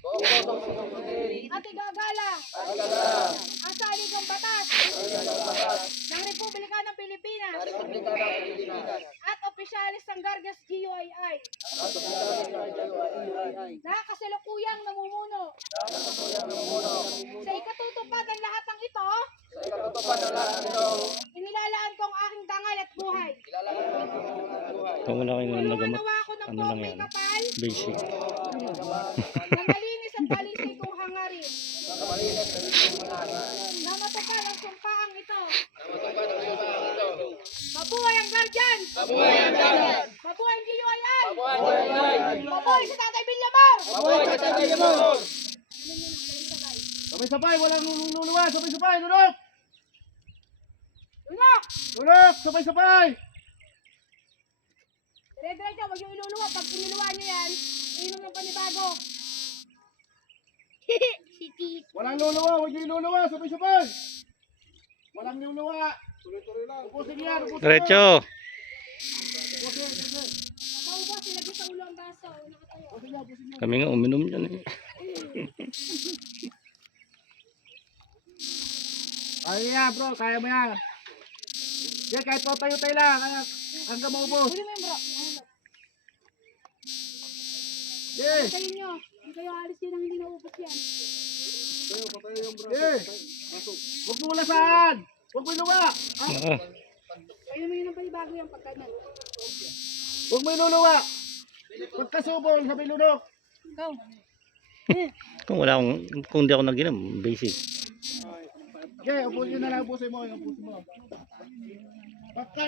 at igagala ang saligang batas ng Republika ng Pilipinas at opisyalis ng Gargas GUII na kasalukuyang namumuno sa ikatutupad ng lahat ng ito. Inilalaan ko ang aking dangal at buhay. Kung wala kayo naman nagamot, Gumagawa ako ng ano lang may yan? kapal Basic. na malinis at balisay kong hangarin na matupad ang sumpaang ito. Mabuhay ang Guardian! Mabuhay ang Guardian! Mabuhay ang GUII! Mabuhay sa Tatay Villamor! Sabay-sabay, walang luluwa. Sabay-sabay, lunok! Lunok! Lunok! Sabay-sabay! Dire-diretso, huwag yung iluluwa. Pag iniluwa niyo yan, inom ng panibago. Walang luluwa, huwag yung luluwa. Sabay-sabay! Walang luluwa. Tuloy-tuloy lang. Upusin yan, upusin. Diretso. Nakaubos, ilagay sa ulo ang baso. Nakatayo. Kami nga uminom yan eh. Kaya yan, bro. Kaya mo yan. Yan, kahit tayo-tayo lang. Hanggang maubos. Huli mo yun, bro. Yeah. Patayin nyo. Hindi kayo alis yun ang hindi naubos yan. Yeah. Huwag mo ulasan. Huwag mo iluwa. Oo. Ayun mo yun ang panibago yan pagka nan. Huwag mo iluluwa. Pagkasubol, sabi lunok. Ikaw. Kung di ako nag-inom, basic. Okay, upusin na lang, upusin mo. Upusin mo. Pagka